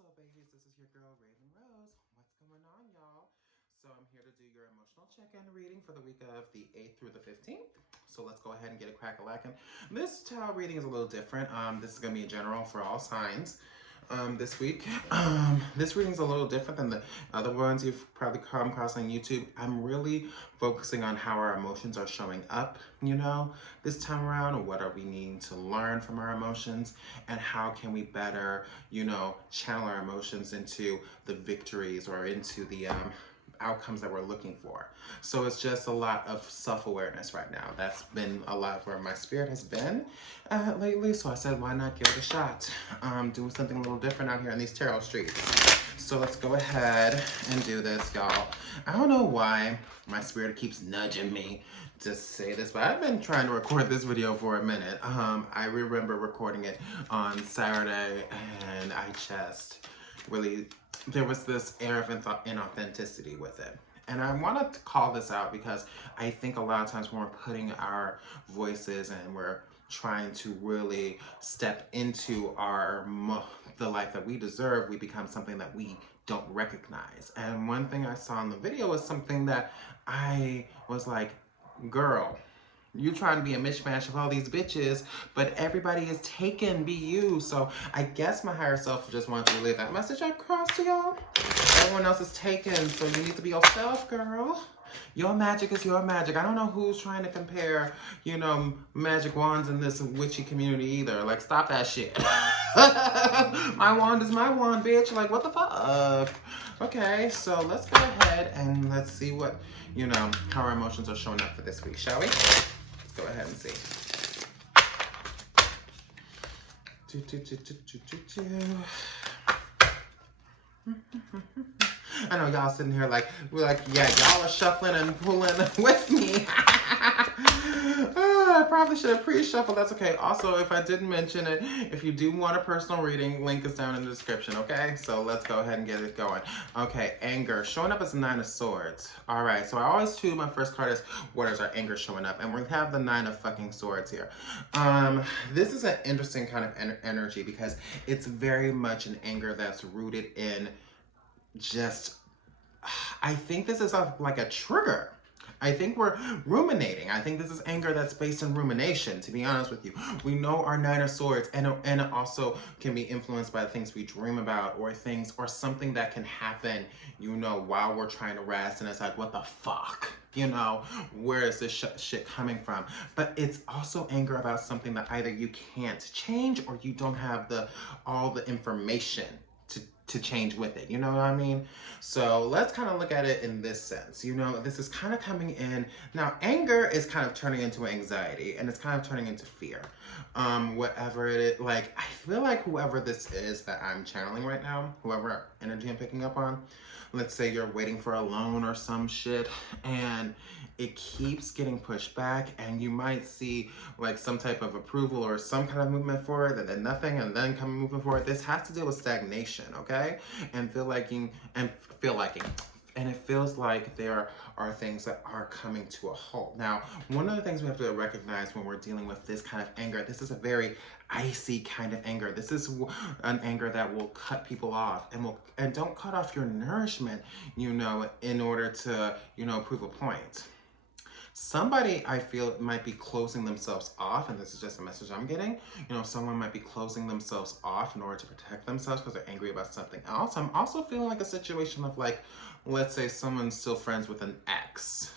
What's up, babies? This is your girl, Raven Rose. What's going on, y'all? So I'm here to do your emotional check-in reading for the week of the 8th through the 15th. So let's go ahead and get a crack-a-lackin'. This tarot reading is a little different. This is going to be in general for all signs this week. This reading is a little different than the other ones you've probably come across on YouTube. I'm really focusing on how our emotions are showing up, this time around. What are we needing to learn from our emotions, and how can we better, channel our emotions into the victories or into the outcomes that we're looking for. So it's just a lot of self-awareness right now. That's been a lot of where my spirit has been lately. So I said, why not give it a shot? Doing something a little different out here in these tarot streets. So let's go ahead and do this, y'all. I don't know why my spirit keeps nudging me to say this, but I've been trying to record this video for a minute. I remember recording it on Saturday, and I just really, there was this air of inauthenticity with it. And I wanted to call this out because I think a lot of times when we're putting our voices and we're trying to really step into the life that we deserve, we become something that we don't recognize. And one thing I saw in the video was something that I was like, girl, you trying to be a mishmash of all these bitches, but everybody is taken, be you. So I guess my higher self just wanted to relay that message across to y'all. Everyone else is taken, so you need to be yourself, girl. Your magic is your magic. I don't know who's trying to compare, magic wands in this witchy community either. Like, stop that shit. My wand is my wand, bitch. Like, what the fuck? Okay, so let's go ahead and let's see what, how our emotions are showing up for this week, shall we? Let's go ahead and see. I know y'all sitting here like, we're like, yeah, y'all are shuffling and pulling with me. I probably should have pre-shuffled. That's okay. Also, if I didn't mention it, if you do want a personal reading, link is down in the description, okay? So let's go ahead and get it going. Okay, anger. Showing up as 9 of Swords. All right, so I always choose my first card as what is our anger showing up? And we have the 9 of fucking Swords here. This is an interesting kind of energy because it's very much an anger that's rooted in just, I think this is like a trigger. I think we're ruminating. I think this is anger that's based in rumination, to be honest with you. We know our 9 of Swords, and it also can be influenced by the things we dream about, or things, or something that can happen, while we're trying to rest, and it's like, what the fuck? Where is this shit coming from? But it's also anger about something that either you can't change or you don't have all the information to change with it. You know what I mean? So let's kind of look at it in this sense. This is kind of coming in. Now, anger is kind of turning into anxiety, and it's kind of turning into fear. Whatever it is, like, I feel like whoever this is that I'm channeling right now, whoever energy I'm picking up on, let's say you're waiting for a loan or some shit, and it keeps getting pushed back, and you might see like some type of approval or some kind of movement forward, and then nothing, and then moving forward. This has to deal with stagnation, okay? And and it feels like there are things that are coming to a halt. Now, one of the things we have to recognize when we're dealing with this kind of anger, this is a very icy kind of anger. This is an anger that will cut people off, and don't cut off your nourishment, in order to, prove a point. Somebody, I feel, might be closing themselves off, and this is just a message I'm getting. Someone might be closing themselves off in order to protect themselves because they're angry about something else. I'm also feeling like a situation of, like, let's say someone's still friends with an ex.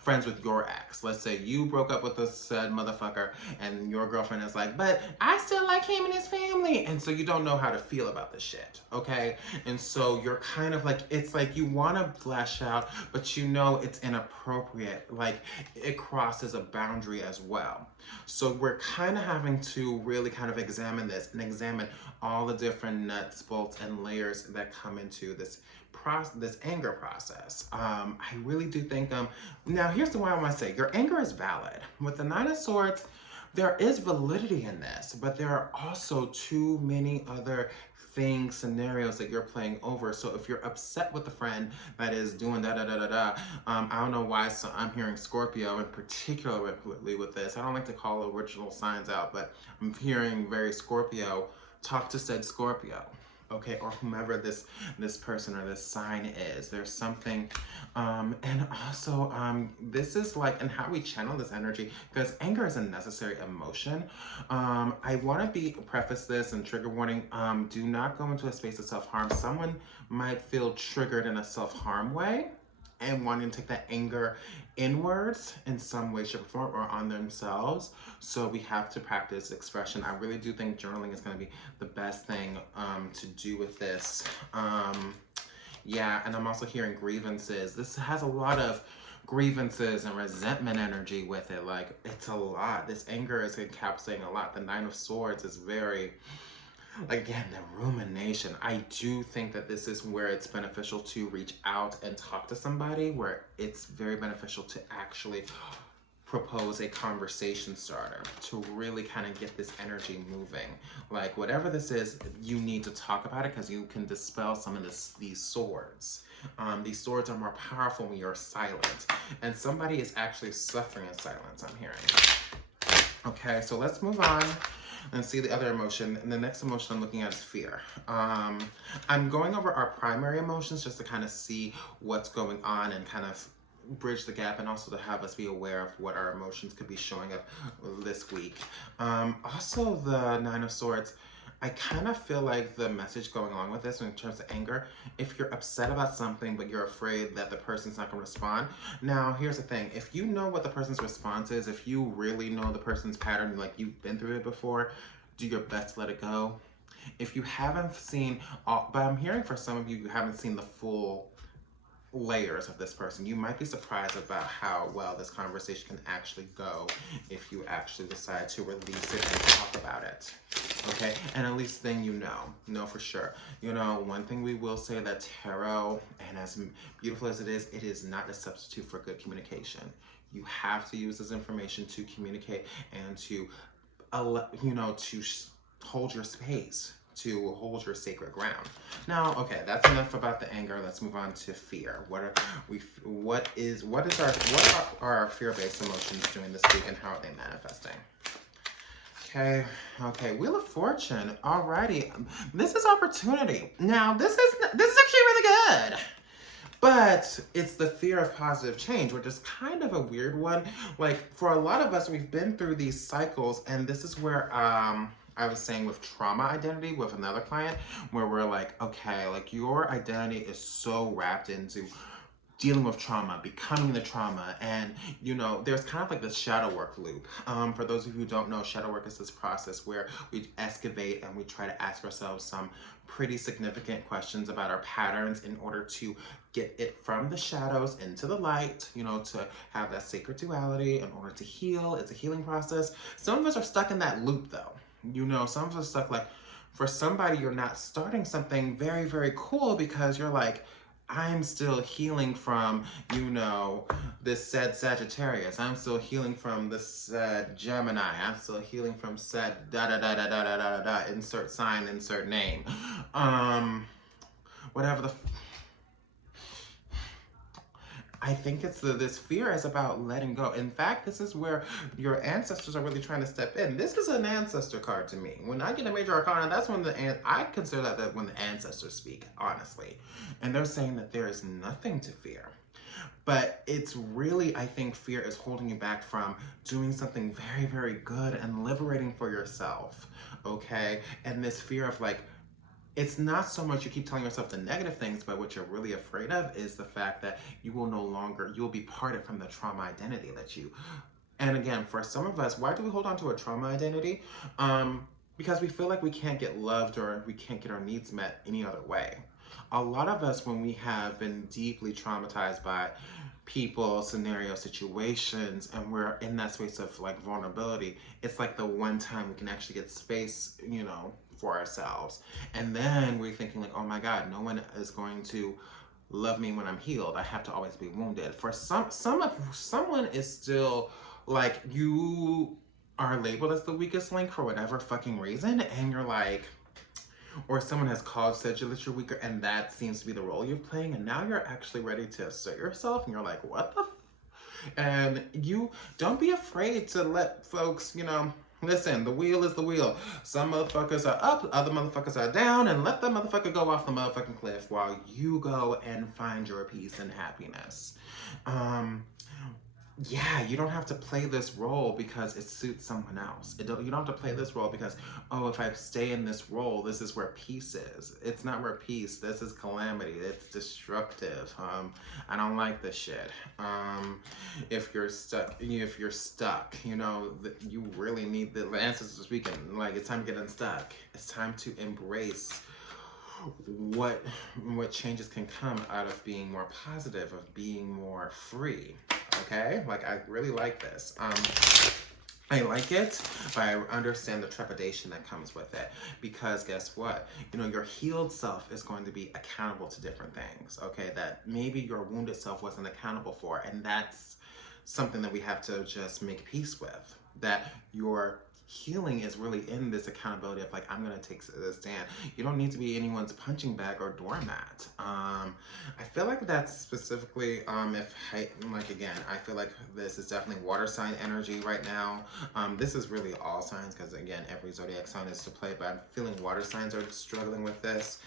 Friends with your ex. Let's say you broke up with this said motherfucker, and your girlfriend is like, but I still like him and his family. And so you don't know how to feel about this shit, okay? And so you're kind of like, it's like you want to lash out, but it's inappropriate. Like, it crosses a boundary as well. So we're kind of having to really kind of examine this and examine all the different nuts, bolts, and layers that come into this anger process. I really do think, now here's the one I want to say. Your anger is valid. With the 9 of Swords, there is validity in this, but there are also too many other scenarios that you're playing over. So if you're upset with a friend that is doing I don't know why, so I'm hearing Scorpio in particular with this. I don't like to call original signs out, but I'm hearing very Scorpio. Talk to said Scorpio. okay, or whomever this person or this sign is. There's something, and also this is like, and how we channel this energy, because anger is a necessary emotion. I want to preface this and trigger warning. Do not go into a space of self-harm. Someone might feel triggered in a self-harm way and wanting to take that anger inwards in some way, shape, or form, or on themselves. So we have to practice expression. I really do think journaling is going to be the best thing to do with this. Yeah, and I'm also hearing grievances. This has a lot of grievances and resentment energy with it. Like, it's a lot. This anger is encapsulating a lot. The Nine of Swords is very, again, the rumination. I do think that this is where it's beneficial to reach out and talk to somebody, where it's very beneficial to actually propose a conversation starter to really kind of get this energy moving. Like, whatever this is, you need to talk about it, because you can dispel some of these swords. These swords are more powerful when you're silent, and somebody is actually suffering in silence, I'm hearing. Okay, so let's move on and see the other emotion. And the next emotion I'm looking at is fear. I'm going over our primary emotions just to kind of see what's going on and kind of bridge the gap, and also to have us be aware of what our emotions could be showing up this week. Also, the Nine of Swords, I kind of feel like the message going along with this in terms of anger, if you're upset about something but you're afraid that the person's not going to respond. Now, here's the thing. If you know what the person's response is, if you really know the person's pattern, like you've been through it before, do your best to let it go. If you haven't seen, but I'm hearing for some of you, you haven't seen the full layers of this person. You might be surprised about how well this conversation can actually go if you actually decide to release it and talk about it. Okay, and at least then you know for sure. You know, one thing we will say that tarot, and as beautiful as it is not a substitute for good communication. You have to use this information to communicate and to, you know, to hold your space, to hold your sacred ground. Now, okay, that's enough about the anger. Let's move on to fear. What are our fear-based emotions doing this week, and how are they manifesting? Okay, Wheel of Fortune. Alrighty, this is opportunity. Now, this is actually really good. But it's the fear of positive change, which is kind of a weird one. Like, for a lot of us, we've been through these cycles, and this is where I was saying with trauma identity with another client, where we're like, okay, like your identity is so wrapped into dealing with trauma, becoming the trauma, and you know, there's kind of like this shadow work loop. For those of you who don't know, shadow work is this process where we excavate and we try to ask ourselves some pretty significant questions about our patterns in order to get it from the shadows into the light, you know, to have that sacred duality in order to heal. It's a healing process. Some of us are stuck in that loop though. You know, some of us are stuck, like, for somebody, you're not starting something very, very cool because you're like, I'm still healing from, you know, this said Sagittarius. I'm still healing from this said Gemini. I'm still healing from said da-da-da-da-da-da-da-da, insert sign, insert name. Whatever the... I think it's this fear is about letting go. In fact, this is where your ancestors are really trying to step in. This is an ancestor card to me. When I get a major arcana, that's when I consider that when the ancestors speak, honestly. And they're saying that there is nothing to fear. But it's really, I think fear is holding you back from doing something very, very good and liberating for yourself, okay? And this fear of like, it's not so much you keep telling yourself the negative things, but what you're really afraid of is the fact that you will no longer, you'll be parted from the trauma identity that you, and again, for some of us, why do we hold on to a trauma identity? Because we feel like we can't get loved or we can't get our needs met any other way. A lot of us, when we have been deeply traumatized by people, scenarios, situations, and we're in that space of like vulnerability, it's like the one time we can actually get space, you know, for ourselves. And then we're thinking like, oh my God, no one is going to love me when I'm healed. I have to always be wounded. For someone is still like, you are labeled as the weakest link for whatever fucking reason, and you're like, or someone has said that you're weaker, and that seems to be the role you're playing, and now you're actually ready to assert yourself, and you're like, what the and you don't be afraid to let folks, you know, Listen, the wheel is the wheel. Some motherfuckers are up, other motherfuckers are down, and let the motherfucker go off the motherfucking cliff while you go and find your peace and happiness. Yeah, you don't have to play this role because it suits someone else. You don't have to play this role because, oh, if I stay in this role, this is where peace is. It's not where peace. This is calamity. It's destructive. I don't like this shit. If you're stuck, you know, you really need the answers are speaking. Like, it's time to get unstuck. It's time to embrace what changes can come out of being more positive, of being more free. Okay, like I really like this. I like it, but I understand the trepidation that comes with it, because guess what? You know, your healed self is going to be accountable to different things, okay, that maybe your wounded self wasn't accountable for, and that's something that we have to just make peace with, that your healing is really in this accountability of like, I'm gonna take a stand. You don't need to be anyone's punching bag or doormat. I feel like that's specifically again, I feel like this is definitely water sign energy right now. This is really all signs, because again, every zodiac sign is to play, but I'm feeling water signs are struggling with this.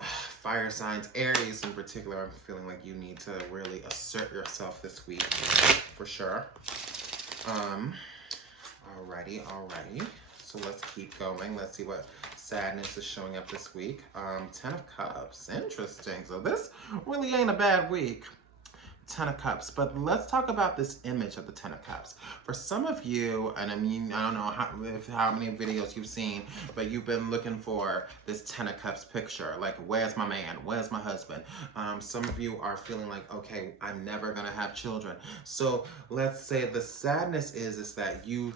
Fire signs, Aries in particular, I'm feeling like you need to really assert yourself this week for sure. Alrighty. So let's keep going. Let's see what sadness is showing up this week. 10 of Cups. Interesting. So this really ain't a bad week. 10 of Cups. But let's talk about this image of the 10 of Cups. For some of you, and I mean, I don't know how many videos you've seen, but you've been looking for this 10 of Cups picture. Like, where's my man? Where's my husband? Some of you are feeling like, okay, I'm never going to have children. So let's say the sadness is that you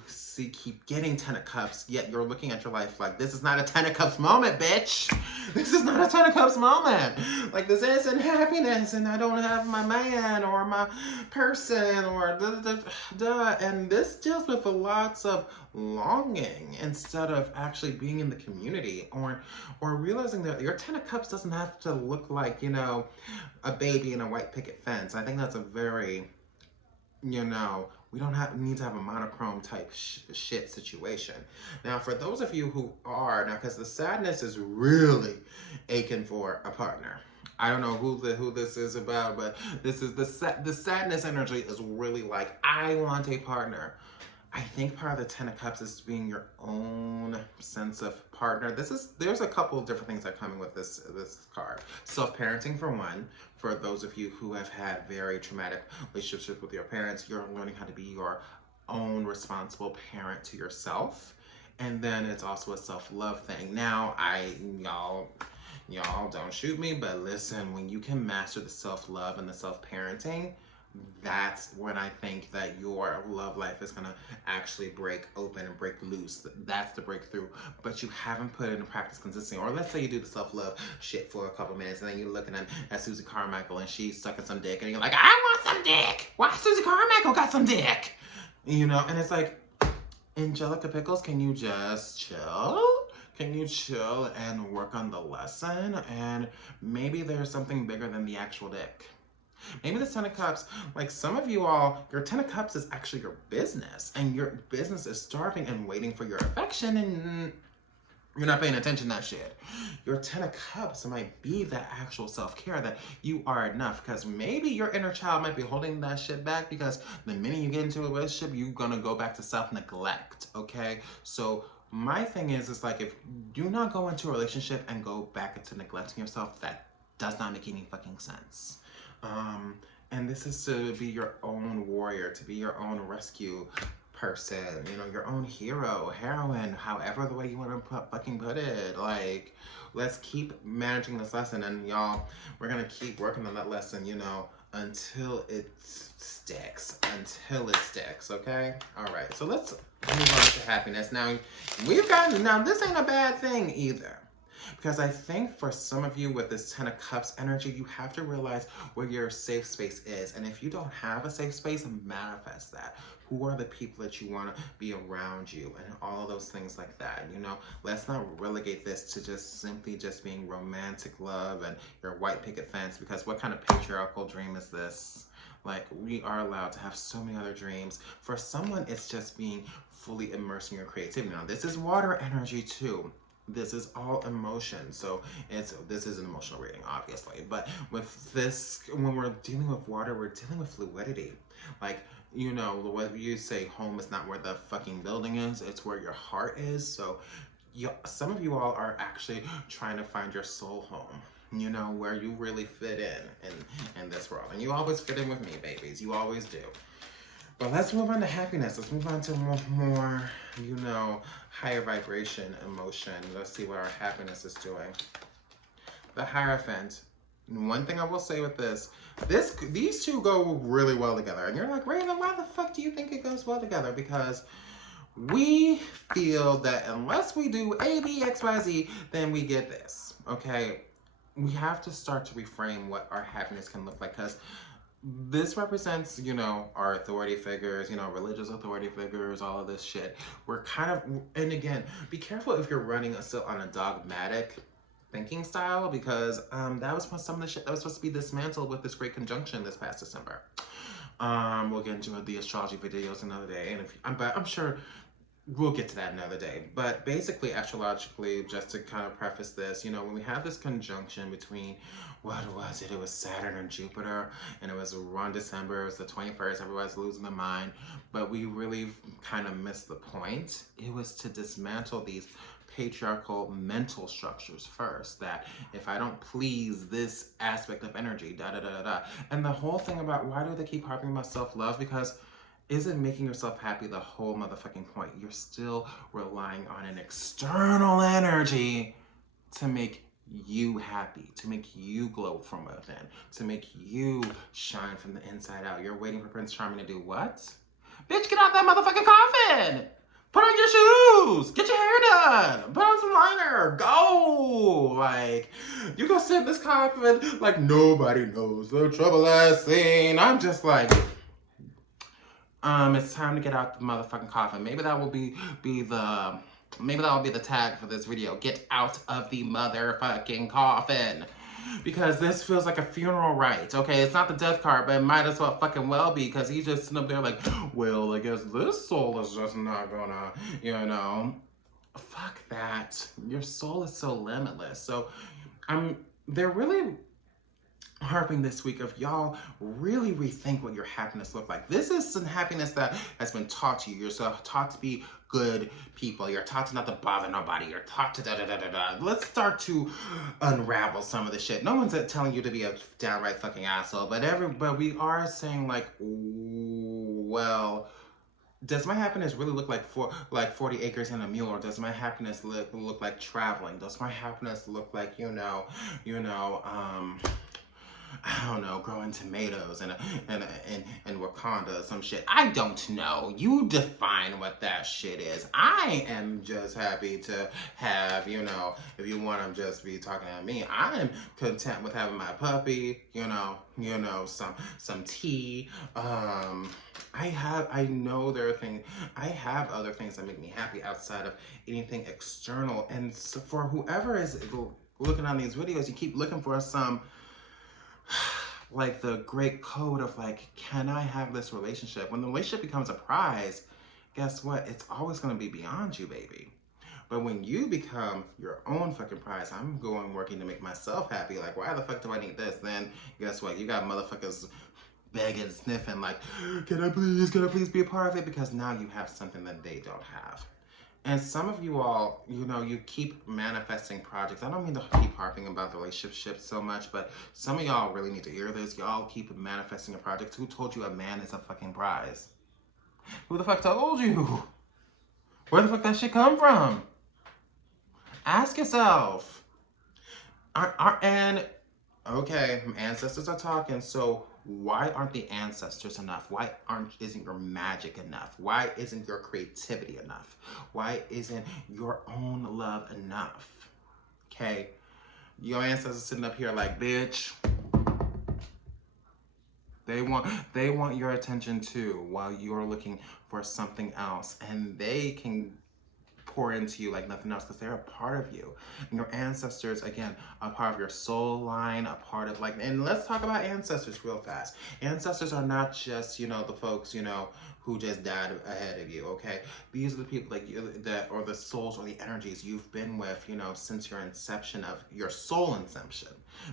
keep getting 10 of Cups, yet you're looking at your life like, this is not a 10 of Cups moment, bitch. This is not a 10 of Cups moment. Like, this isn't happiness, and I don't have my man or my person or and this deals with lots of longing instead of actually being in the community, or realizing that your 10 of Cups doesn't have to look like, you know, a baby in a white picket fence. I think that's a very, you know, we don't need to have a monochrome type shit situation. Now, for those of you who are, now, because the sadness is really aching for a partner. I don't know who this is about, but this is the sadness energy is really like, I want a partner. I think part of the 10 of Cups is being your own sense of partner. There's a couple of different things that are coming with this card. Self-parenting for one. For those of you who have had very traumatic relationships with your parents, you're learning how to be your own responsible parent to yourself. And then it's also a self-love thing. Now, y'all don't shoot me, but listen, when you can master the self-love and the self-parenting, that's when I think that your love life is gonna actually break open and break loose. That's the breakthrough. But you haven't put it into practice consistently. Or let's say you do the self-love shit for a couple minutes, and then you're looking at Susie Carmichael and she's sucking some dick, and you're like, I want some dick. Why Susie Carmichael got some dick? You know, and it's like, Angelica Pickles, can you just chill? Can you chill and work on the lesson? And maybe there's something bigger than the actual dick. Maybe the 10 of Cups, like some of you all, your 10 of Cups is actually your business, and your business is starving and waiting for your affection, and you're not paying attention to that shit. Your 10 of Cups might be the actual self-care, that you are enough, because maybe your inner child might be holding that shit back, because the minute you get into a relationship, you're gonna go back to self-neglect, okay? So my thing is like, if do not go into a relationship and go back into neglecting yourself, that does not make any fucking sense. And this is to be your own warrior, to be your own rescue person, you know, your own hero, heroine, however the way you want to put it. Like, let's keep managing this lesson, and y'all, we're gonna keep working on that lesson, you know, until it sticks, okay? All right, so let's move on to happiness. Now, this ain't a bad thing either. Because I think for some of you with this 10 of Cups energy, you have to realize where your safe space is. And if you don't have a safe space, manifest that. Who are the people that you want to be around you, and all of those things like that, you know? Let's not relegate this to just simply just being romantic love and your white picket fence, because what kind of patriarchal dream is this? Like, we are allowed to have so many other dreams. For someone, it's just being fully immersed in your creativity. Now, this is water energy too. This is all emotion. So this is an emotional reading, obviously. But with this, when we're dealing with water, we're dealing with fluidity. Like, you know, what you say, home is not where the fucking building is, it's where your heart is. So some of you all are actually trying to find your soul home, you know, where you really fit in this world. And you always fit in with me, babies. You always do. But let's move on to happiness. Let's move on to more, you know, higher vibration emotion. Let's see what our happiness is doing. The Hierophant. One thing I will say with these two go really well together. And you're like, Raven, why the fuck do you think it goes well together? Because we feel that unless we do A, B, X, Y, Z, then we get this, okay? We have to start to reframe what our happiness can look like, because this represents, you know, our authority figures, you know, religious authority figures, all of this shit. We're kind of, and again, be careful if you're running still on a dogmatic thinking style, because that was some of the shit that was supposed to be dismantled with this great conjunction this past December. We'll get into the astrology videos another day, and but I'm sure we'll get to that another day. But basically, astrologically, just to kind of preface this, you know, when we have this conjunction between, what was it? It was Saturn and Jupiter, and it was around December. It was the 21st. Everybody's losing their mind. But we really kind of missed the point. It was to dismantle these patriarchal mental structures first, that if I don't please this aspect of energy, da da da da da. And the whole thing about, why do they keep harping about self-love? Because isn't making yourself happy the whole motherfucking point? You're still relying on an external energy to make you happy, to make you glow from within, to make you shine from the inside out. You're waiting for Prince Charming to do what? Bitch, get out that motherfucking coffin! Put on your shoes! Get your hair done! Put on some liner! Go! Like, you go sit in this coffin like nobody knows the trouble I've seen. I'm just like, it's time to get out the motherfucking coffin. Maybe that will be the tag for this video. Get out of the motherfucking coffin. Because this feels like a funeral rite, okay? It's not the death card, but it might as well fucking well be, because he's just sitting up there like, well, I guess this soul is just not gonna, you know. Fuck that. Your soul is so limitless. So, they're really harping this week of y'all really rethink what your happiness look like. This is some happiness that has been taught to you. You're taught to be good people. You're taught to not to bother nobody. You're taught to da da da da da. Let's start to unravel some of the shit. No one's telling you to be a downright fucking asshole, but we are saying like, well, does my happiness really look like 40 acres and a mule, or does my happiness look like traveling? Does my happiness look like, you know, I don't know, growing tomatoes in Wakanda or some shit? I don't know. You define what that shit is. I am just happy to have, you know, if you want to just be talking to me, I'm content with having my puppy, you know, some tea. I know there are things, I have other things that make me happy outside of anything external. And so for whoever is looking on these videos, you keep looking for some, like, the great code of like, can I have this relationship? When the relationship becomes a prize, guess what? It's always going to be beyond you, baby. But when you become your own fucking prize, I'm working to make myself happy. Like, why the fuck do I need this? Then guess what? You got motherfuckers begging, sniffing, like, can I please be a part of it? Because now you have something that they don't have. And some of you all, you know, you keep manifesting projects. I don't mean to keep harping about the relationship so much, but some of y'all really need to hear this. Y'all keep manifesting a project. Who told you a man is a fucking prize? Who the fuck told you? Where the fuck that shit come from? Ask yourself. And, okay, ancestors are talking, so why aren't the ancestors enough? Why isn't your magic enough? Why isn't your creativity enough? Why isn't your own love enough? Okay, your ancestors sitting up here like, bitch, they want your attention too, while you're looking for something else, and they can pour into you like nothing else, because they're a part of you. And your ancestors, again, a part of your soul line, a part of like, and let's talk about ancestors real fast. Ancestors are not just, you know, the folks, you know, who just died ahead of you, okay? These are the people like you that, or the souls or the energies you've been with, you know, since your inception of your soul inception.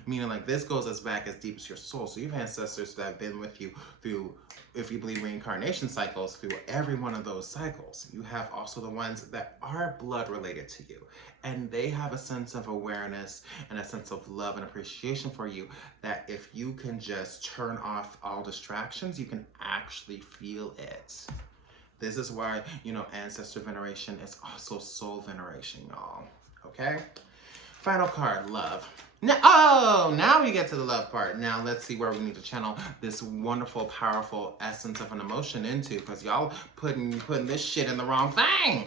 Meaning like this goes as back as deep as your soul. So you have ancestors that have been with you through, if you believe reincarnation cycles, through every one of those cycles. You have also the ones that are blood related to you. And they have a sense of awareness and a sense of love and appreciation for you, that if you can just turn off all distractions, you can actually feel it. This is why, you know, ancestor veneration is also soul veneration, y'all. Okay? Final card, love. Now we get to the love part. Now let's see where we need to channel this wonderful, powerful essence of an emotion into, because y'all putting this shit in the wrong thing.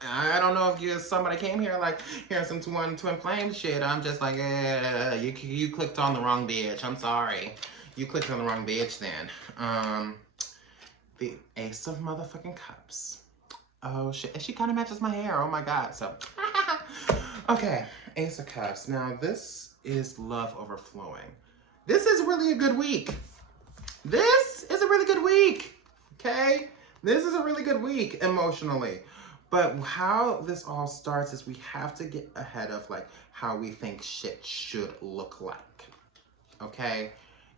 I don't know if somebody came here like hearing some twin flame shit. I'm just like, you clicked on the wrong bitch. I'm sorry. You clicked on the wrong bitch then. The Ace of motherfucking Cups. Oh shit, and she kind of matches my hair. Oh my god. So, okay, Ace of Cups. Now this is love overflowing. This is really a good week. This is a really good week. Okay, this is a really good week emotionally. But how this all starts is we have to get ahead of like how we think shit should look like, okay?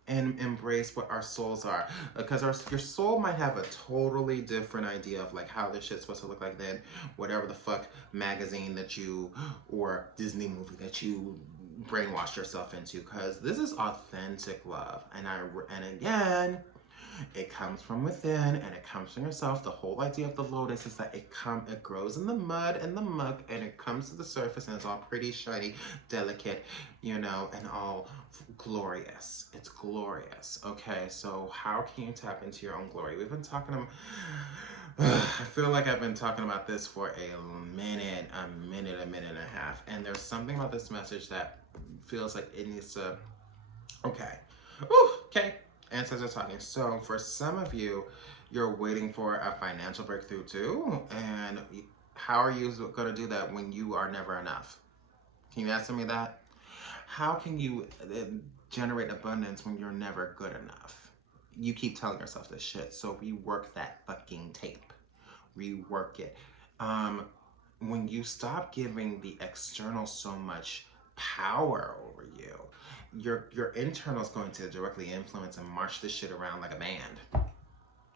And embrace what our souls are, because your soul might have a totally different idea of like how this shit's supposed to look like than whatever the fuck magazine that you, or Disney movie that you brainwashed yourself into, because this is authentic love. And again, it comes from within and it comes from yourself. The whole idea of the lotus is that it grows in the mud and the muck, and it comes to the surface and it's all pretty, shiny, delicate, you know, and all glorious. It's glorious. Okay, so how can you tap into your own glory? We've been talking I feel like I've been talking about this for a minute and a half, and there's something about this message that feels like it needs to, okay. Ooh, okay. Ancestors are talking. So for some of you, you're waiting for a financial breakthrough too. And how are you going to do that when you are never enough? Can you answer me that? How can you generate abundance when you're never good enough? You keep telling yourself this shit. So rework that fucking tape. Rework it. When you stop giving the external so much power over you, your internal is going to directly influence and march this shit around like a band.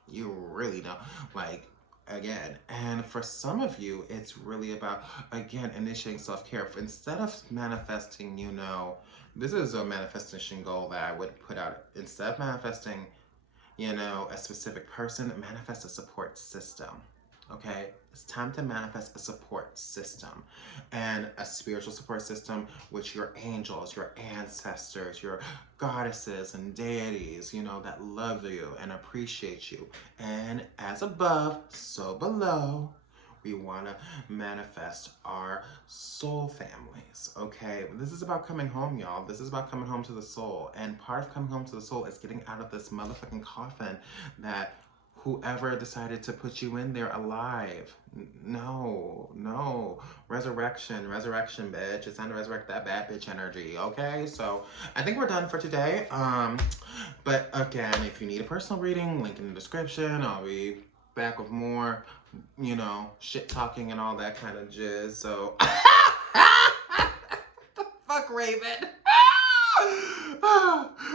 You really know, like, again. And for some of you, it's really about, again, initiating self-care. Instead of manifesting, you know, this is a manifestation goal that I would put out. Instead of manifesting, you know, a specific person, manifest a support system. Okay, it's time to manifest a support system, and a spiritual support system, which your angels, your ancestors, your goddesses and deities, you know, that love you and appreciate you. And as above, so below, we want to manifest our soul families, okay? This is about coming home, y'all. This is about coming home to the soul. And part of coming home to the soul is getting out of this motherfucking coffin that whoever decided to put you in there alive. No. Resurrection, bitch. It's time to resurrect that bad bitch energy, okay? So I think we're done for today. But again, if you need a personal reading, link in the description. I'll be back with more, you know, shit talking and all that kind of jizz. So the fuck, Raven.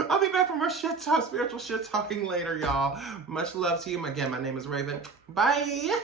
I'll be back for more shit talk, spiritual shit talking later, y'all. Much love to you. Again, my name is Raven. Bye.